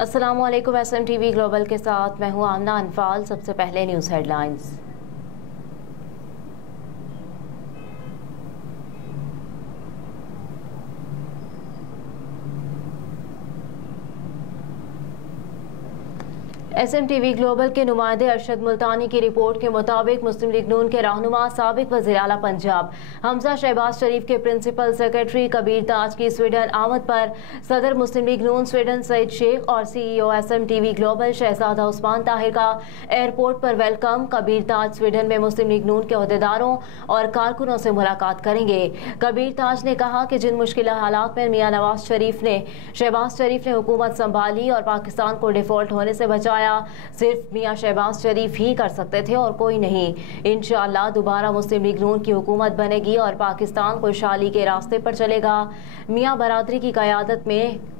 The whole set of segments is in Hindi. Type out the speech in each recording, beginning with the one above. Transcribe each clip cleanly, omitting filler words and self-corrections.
अस्सलामुअलैकुम। SMTV ग्लोबल के साथ मैं हूं आमना अनफाल। सबसे पहले न्यूज़ हेडलाइंस। SMTV ग्लोबल के नुमाइंदे अरशद मुल्तानी की रिपोर्ट के मुताबिक मुस्लिम लीग नून के रहनुमा साबिक वज़ीर आला पंजाब हमजा शहबाज शरीफ के प्रिंसिपल सेक्रेटरी कबीर ताज की स्वीडन आमद पर सदर मुस्लिम लीग नून स्वीडन सईद शेख और CEO SMTV ग्लोबल शहजादा उस्मान ताहिर का एयरपोर्ट पर वेलकम। कबीर ताज स्वीडन में मुस्लिम लीग नून के अहदेदारों और कारकुनों से मुलाकात करेंगे। कबीर ताज ने कहा कि जिन मुश्किल हालात में मियां नवाज शहबाज शरीफ ने हुकूमत संभाली और पाकिस्तान को डिफॉल्ट होने से बचाया, सिर्फ मियां शहबाज शरीफ ही कर सकते थे और कोई नहीं। इंशाअल्लाह दोबारा मुस्लिम लीग नून की हुकूमत बनेगी और पाकिस्तान खुशहाली के रास्ते पर चलेगा। मियां बरादरी की क़यादत में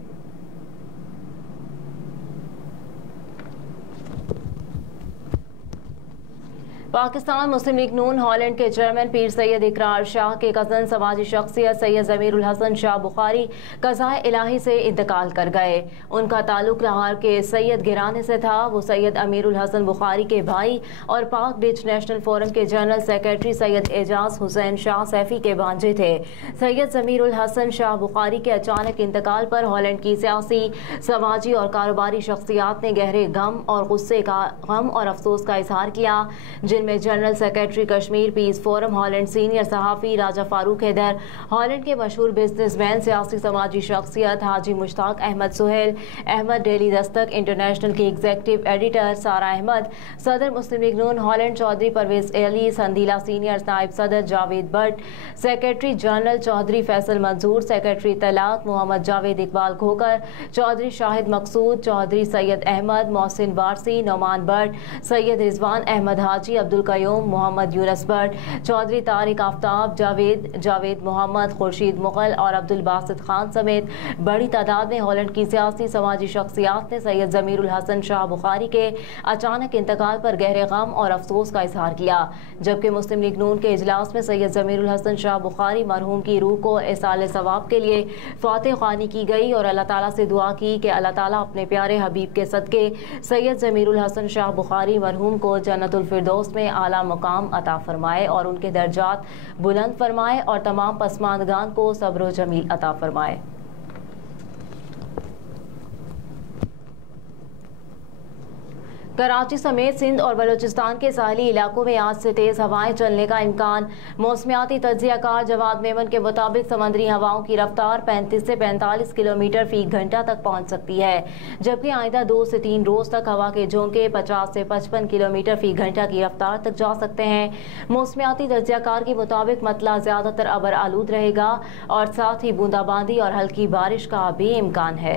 पाकिस्तान मुस्लिम लीग नून हॉलैंड के चेयरमैन पीर सैयद इकरार शाह के कज़न समाजी शख्सियत सैयद ज़मीरुल हसन शाह बुखारी क़ज़ाए इलाही से इंतकाल कर गए। उनका ताल्लुक लाहौर के सैयद गिराने से था। वो सैयद अमीरुल हसन बुखारी के भाई और पाक डिच नेशनल फोरम के जनरल सेक्रेटरी सैयद एजाज हुसैन शाह सैफी के भांजे थे। सैयद ज़मीरुल हसन शाह बुखारी के अचानक इंतकाल पर हॉलैंड की सियासी, समाजी और कारोबारी शख्सियात ने गहरे गम और अफसोस का इजहार किया, जिनमें general secretary Kashmir peace forum Holland, senior सहाफ़ी राजा फारूक हैदर, हॉलैंड के मशहूर बिजनेसमैन सियासी समाजी शख्सियत हाजी मुश्ताक अहमद सुहेल अहमद, डेली दस्तक इंटरनेशनल की एग्जीक्यूटिव एडिटर सारा अहमद, सदर मुस्लिम लीग नून हॉलैंड चौधरी परवेज अली संदीला, सीनियर नायब सदर जावेद भट्ट, सेक्रेटरी जनरल चौधरी फैसल मंजूर, सेक्रेटरी तलाक मोहम्मद जावेद इकबाल खोकर, चौधरी शाहिद मकसूद, चौधरी सैयद अहमद, मोहसिन वारसी, नौमान भट्ट, सैयद रिजवान अहमद हाजी, अब्दुल कयूम, मोहम्मद यूनस भट्ट, चौधरी तारिक आफ्ताब, जावेद मोहम्मद, खुर्शीद मुगल और अब्दुल बासित खान समेत बड़ी तादाद में हॉलैंड की सियासी समाजी शख्सियात ने सैयद ज़मीरुल हसन शाह बुखारी के अचानक इंतकाल पर गहरे गम और अफसोस का इजहार किया। जबकि मुस्लिम लीग नून के इजलास में सैयद ज़मीरुल हसन शाह बुखारी मरहूम की रूह को इसाले सवाब के लिए फातिह ख़्वानी की गई और अल्लाह ताला से दुआ की कि अल्लाह ताला अपने प्यारे हबीब के सदके सैयद ज़मीरुल हसन शाह बुखारी मरहूम को जन्नतुल फिरदौस में आला मुकाम अता फरमाए और उनके दर्जात बुलंद फरमाए और तमाम पसमानदगान को सब्र जमील अता फरमाए। कराची समेत सिंध और बलूचिस्तान के साहली इलाकों में आज से तेज हवाएं चलने का इम्कान। मौसमियाती तज्जियाकार जवाद मेमन के मुताबिक समंदरी हवाओं की रफ्तार 35 से 45 किलोमीटर फी घंटा तक पहुंच सकती है, जबकि आइंदा 2 से 3 रोज तक हवा के झोंके 50 से 55 किलोमीटर फी घंटा की रफ्तार तक जा सकते हैं। मौसमियाती तज्जियाकार के मुताबिक मतला ज्यादातर अबर आलूद रहेगा और साथ ही बूंदाबांदी और हल्की बारिश का भी इम्कान है।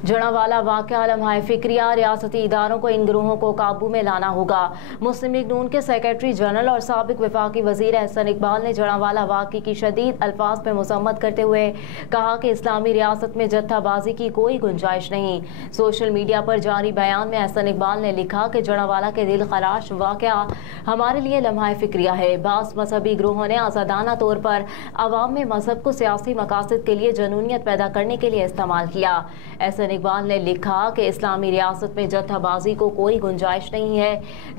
जड़ावाला वाक़या लम्हा फ़िक्रिया, रियासती इदारों को इन गिरोहों को काबू में लाना होगा। मुस्लिम लीग नून के सेक्रेटरी जनरल और साबिक वफाकी वज़ीर एहसन इकबाल ने जड़ावाला वाक़े की शदीद अल्फाज में मज़म्मत करते हुए कहा कि इस्लामी रियासत में जत्थाबाजी की कोई गुंजाइश नहीं। सोशल मीडिया पर जारी बयान में एहसन इकबाल ने लिखा कि जड़ावाला के दिल खराश वाक़या हमारे लिए लम्हा फ़िक्रिया है। बास मजहबी गिरोहों ने आज़ादाना तौर पर अवाम में मजहब को सियासी मकासद के लिए जनूनियत पैदा करने के लिए इस्तेमाल किया। एहसन इकबाल ने लिखा कि इस्लामी रियासत में जत्थाबाजी को कोई गुंजाइश नहीं है।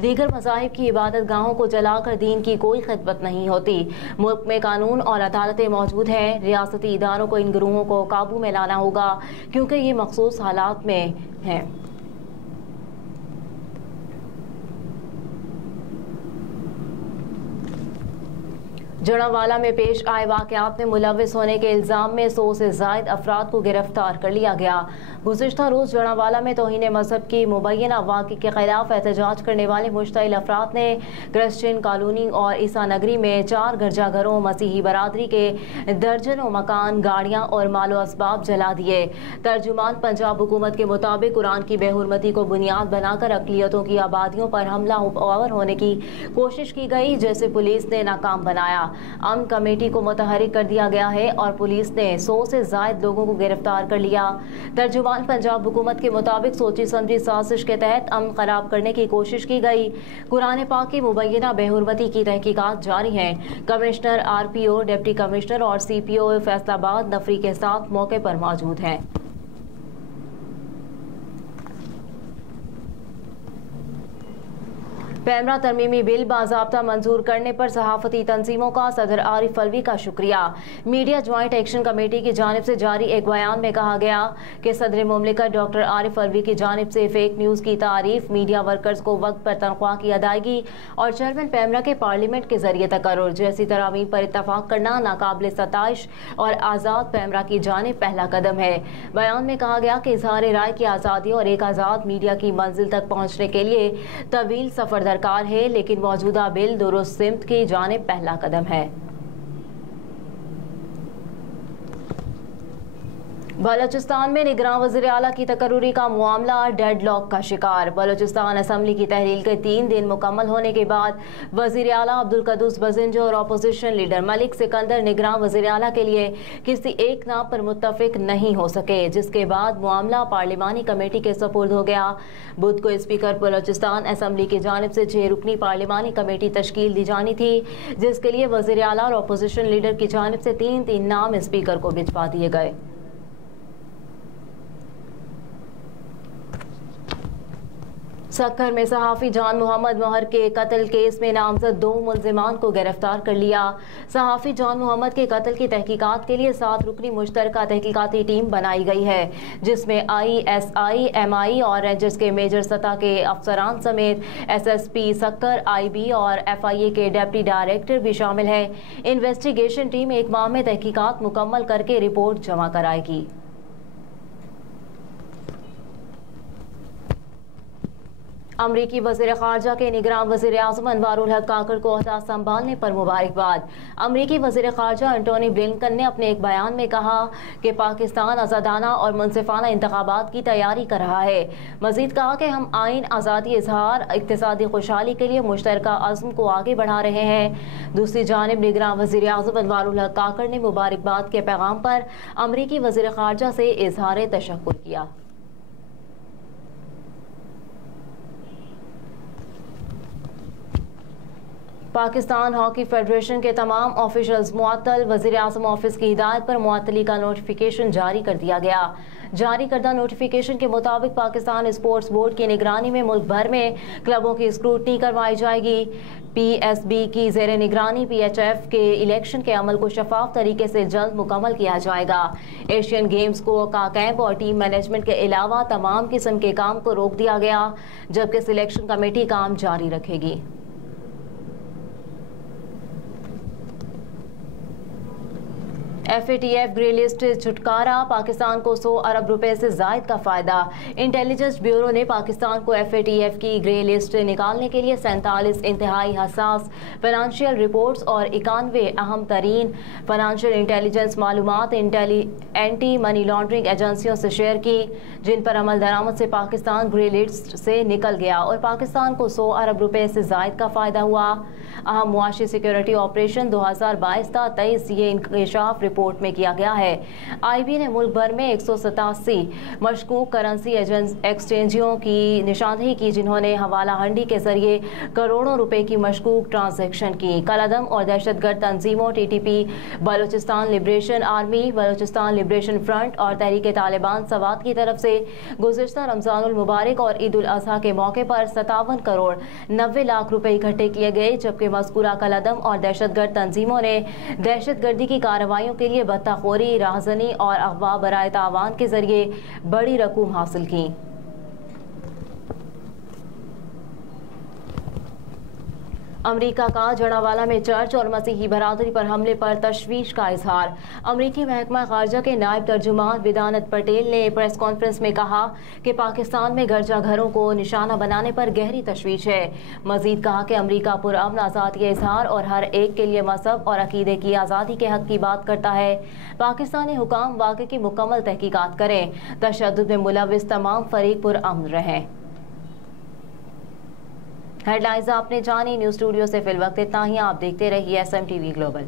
दीगर मज़ाहिब की इबादत गाहों को जलाकर दीन की कोई खिदमत नहीं होती। मुल्क में कानून और अदालतें मौजूद हैं। रियासती इदारों को इन गिरोहों को काबू में लाना होगा क्योंकि ये मखसूस हालात में हैं। जड़ावाला में पेश आए वाक़यात में मुलव्विस होने के इल्ज़ाम में 100 से ज़ायद अफराद को गिरफ्तार कर लिया गया। गुज़िश्ता रोज़ जड़ावाला में तौहीन मज़हब की मुबैना वाक़े के खिलाफ एहतजाज करने वाले मुश्तइल अफराद ने क्रिश्चियन कॉलोनी और ईसा नगरी में 4 गिरजाघरों, मसीही बरादरी के दर्जनों मकान, गाड़ियाँ और मालो असबाब जला दिए। तर्जुमान पंजाब हुकूमत के मुताबिक कुरान की बेहुरमती को बुनियाद बनाकर अक़लियतों की आबादियों पर हमला आवर होने की कोशिश की गई, जैसे पुलिस ने नाकाम बनाया। अमन कमेटी को मुतहरिक कर दिया गया है और पुलिस ने 100 से ज्यादा लोगों को गिरफ्तार कर लिया। तर्जुमान पंजाब हुकूमत के मुताबिक सोची समझी साजिश के तहत अमन खराब करने की कोशिश की गई। कुरान पाक की मुबैना बेहुरमती की तहकीकात जारी है। कमिश्नर RPO, डिप्टी कमिश्नर और CPO फैसलाबाद नफरी के साथ मौके पर मौजूद हैं। पैमरा तरमीमी बिल बाज़ाब्ता मंजूर करने पर सहाफ़ती तंजीमों का सदर आरिफ अलवी का शुक्रिया। मीडिया ज्वाइंट एक्शन कमेटी की जानिब से जारी एक बयान में कहा गया कि सदर मुमलिकत डॉक्टर आरिफ अलवी की जानिब से फेक न्यूज़ की तारीफ, मीडिया वर्कर्स को वक्त पर तनख्वाह की अदायगी और चेयरमैन पैमरा के पार्लियामेंट के जरिए तकर्रुर जैसी तरामीम पर इत्तफाक करना नाकाबिल सताइश और आज़ाद पैमरा की जानिब पहला कदम है। बयान में कहा गया कि इजहार राय की आज़ादी और एक आज़ाद मीडिया की मंजिल तक पहुँचने के लिए तवील सफ़र दरकार है, लेकिन मौजूदा बिल दुरुस्त सिमत की जानिब पहला कदम है। बलोचिस्तान में निगरान वज़ीर आला की तकर्रुरी का मामला डेडलॉक का शिकार। बलोचिस्तान असम्बली की तहरील के 3 दिन मुकम्मल होने के बाद वज़ीर आला अब्दुल कद्दूस बज़िंजो और अपोजिशन लीडर मलिक सिकंदर निगरान वज़ीर आला के लिए किसी एक नाम पर मुत्तफिक नहीं हो सके, जिसके बाद मामला पार्लिमानी कमेटी के सपुर्द हो गया। बुध को स्पीकर बलोचिस्तान असम्बली की जानिब से 6 रुकनी पार्लिमानी कमेटी तश्कील दी जानी थी, जिसके लिए वज़ीर आला और अपोजिशन लीडर की जानिब से 3 नाम स्पीकर को भिजवा दिए गए। सक्कर में सहाफ़ी जान मोहम्मद मोहर के कत्ल केस में नामजद 2 मुल्जिमान को गिरफ्तार कर लिया। सहाफ़ी जान मोहम्मद के कत्ल की तहकीकात के लिए 7 रुकनी मुश्तरका तहकीकाती टीम बनाई गई है, जिसमें ISI, MI और रेंजर्स के मेजर सतह के अफसरान समेत SSP सक्कर, IB और FIA के डिप्टी डायरेक्टर भी शामिल है। इन्वेस्टिगेशन टीम 1 माह में तहकीकात मुकम्मल करके रिपोर्ट जमा कराएगी। अमरीकी वज़ीर ख़ारजा के निगरान वज़ीर आज़म अनवारुल हक काकड़ को ओहदा संभालने पर मुबारकबाद। अमरीकी वज़ीर ख़ारजा एंटोनी ब्लिंकन ने अपने एक बयान में कहा कि पाकिस्तान आज़ादाना और मुनसिफाना इंतखाबात की तैयारी कर रहा है। मज़ीद कहा कि हम आइन, आज़ादी इजहार, इक़्तिसादी खुशहाली के लिए मुश्तरका अज़्म को आगे बढ़ा रहे हैं। दूसरी जानिब निगरान वज़ीर आज़म अनवारुल हक काकड़ ने मुबारकबाद के पैगाम पर अमरीकी वज़ीर ख़ारजा से इजहार तशक्कुर किया। पाकिस्तान हॉकी फेडरेशन के तमाम ऑफिशियल्स मुअत्तल। वज़ीर आज़म ऑफिस की हिदायत पर मुअत्तली का नोटिफिकेशन जारी कर दिया गया। जारी करदा नोटिफिकेशन के मुताबिक पाकिस्तान स्पोर्ट्स बोर्ड की निगरानी में मुल्क भर में क्लबों की स्क्रूटनी करवाई जाएगी। PSB की ज़ेरे निगरानी PHF के इलेक्शन के अमल को शफाफ तरीके से जल्द मुकम्मल किया जाएगा। एशियन गेम्स को का कैंप और टीम मैनेजमेंट के अलावा तमाम किस्म के काम को रोक दिया गया, जबकि सिलेक्शन कमेटी काम जारी रखेगी। FATF ग्रे लिस्ट छुटकारा, पाकिस्तान को 100 अरब रुपए से जायद का फायदा। इंटेलिजेंस ब्यूरो ने पाकिस्तान को FATF की ग्रे लिस्ट निकालने के लिए 47 इंतहाई हसास फाइनेंशियल रिपोर्ट्स और 91 अहम तरीन फाइनेंशियल इंटेलिजेंस मालूमात एंटी मनी लॉन्ड्रिंग एजेंसियों से शेयर की, जिन पर अमल दरामद से पाकिस्तान ग्रे लिस्ट से निकल गया और पाकिस्तान को 100 अरब रुपए से जायद का फायदा हुआ। अहम मुआशी सिक्योरिटी ऑपरेशन 2022 का 23 ये इंकशाफ रिपोर्ट में किया गया है। IB ने मुल्क भर में 187 मशकूक करेंसी एक्सचेंजियों की निशानदेही की, जिन्होंने हवाला हंडी के जरिए करोड़ों रुपए की मशकूक ट्रांजैक्शन की। कलअदम और दहशतगर्द तंजीमों TTP, Balochistan liberation army, Balochistan liberation front और तहरीक तालिबान सवात की तरफ से गुज़िश्ता रमजानुल मुबारक और ईद उल अज़हा के मौके पर 57 करोड़ 90 लाख रुपए इकट्ठे किए गए, जबकि मज़कूरा कलअदम और दहशतगर्द तंजीमों ने दहशतगर्दी की कार्रवाइयों के लिए बत्ताखोरी, राहज़नी और अगवा बराए तावान के जरिए बड़ी रकूम हासिल की। अमरीका का जड़ावाला में चर्च और मसीही बरादरी पर हमले पर तशवीश का इजहार। अमरीकी महकमा खारजा के नायब तर्जुमान विदानत पटेल ने प्रेस कॉन्फ्रेंस में कहा कि पाकिस्तान में गिरजा घरों को निशाना बनाने पर गहरी तशवीश है। मजीद कहा कि अमरीका पुरअमन आज़ादी इजहार और हर एक के लिए मजहब और अकीदे की आज़ादी के हक की बात करता है। पाकिस्तानी हुकाम वाक़े की मुकम्मल तहकीकात करें, तशद्दुद में मुलव्विस तमाम फरीक पुरअमन रहें। हेडलाइंस आपने जानी। न्यूज़ स्टूडियो से फिल वक्त इतना ही। आप देखते रहिए SM TV ग्लोबल।